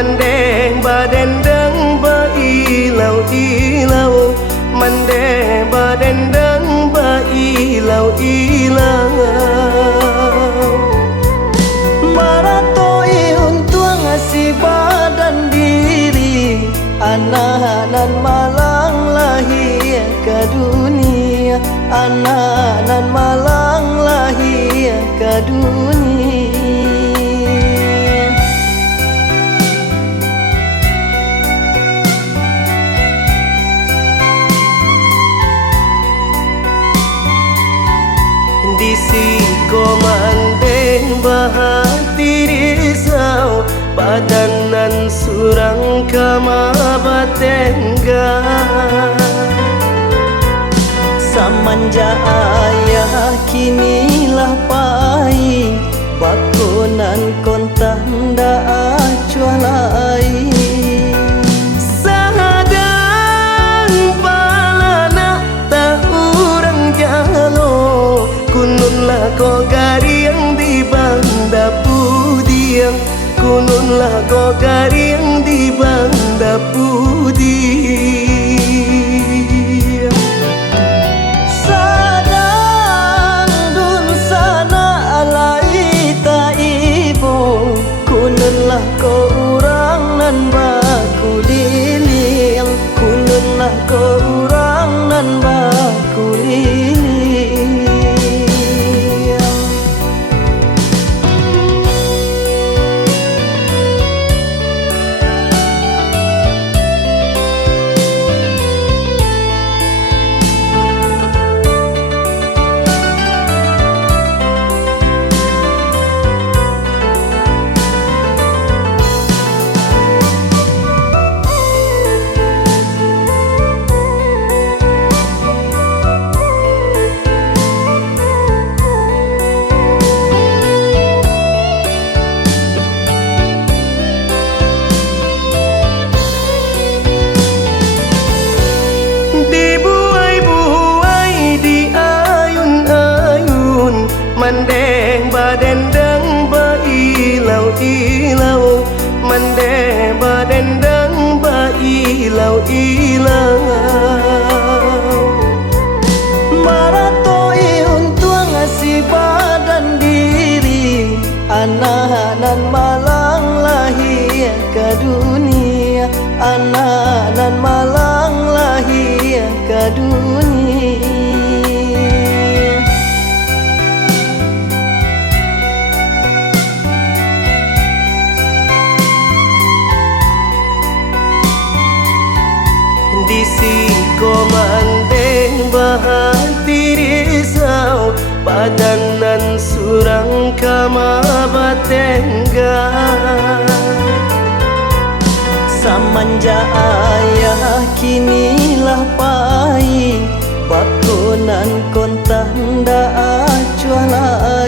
mandeng badendeng ba ilau ilau, mandeng badendeng ba ilau ilau. Maratoi untuk ngasih badan diri, anak-anak malang lahir ke dunia, anak-anak malang lahir ke dunia. Di siko mandeng bahati risau, padanan surang kama batengga. Samanja ayah kinilah pai, bakonan kontan da acualai. Sahadang palana tak urang jalo, kununlah ko gariang di banda pudiang, kununlah ko gariang di banda pudiang. Sadang dun sana alai ta ibu, kununlah ko urang nan baku liliang, kununlah ko urang nan baku liliang. Mandeng badendeng ba ilau ilau, mandeng badendeng ba ilau ilau. Maratoi untuk ngasih badan diri, anak-anak malang lahir ke dunia, anak-anak malang lahir ke dunia. Di siko mandeng bahati risau, padanan surang kama batengga. Samanja ayah kinilah pai, bakonan kontan da acualai.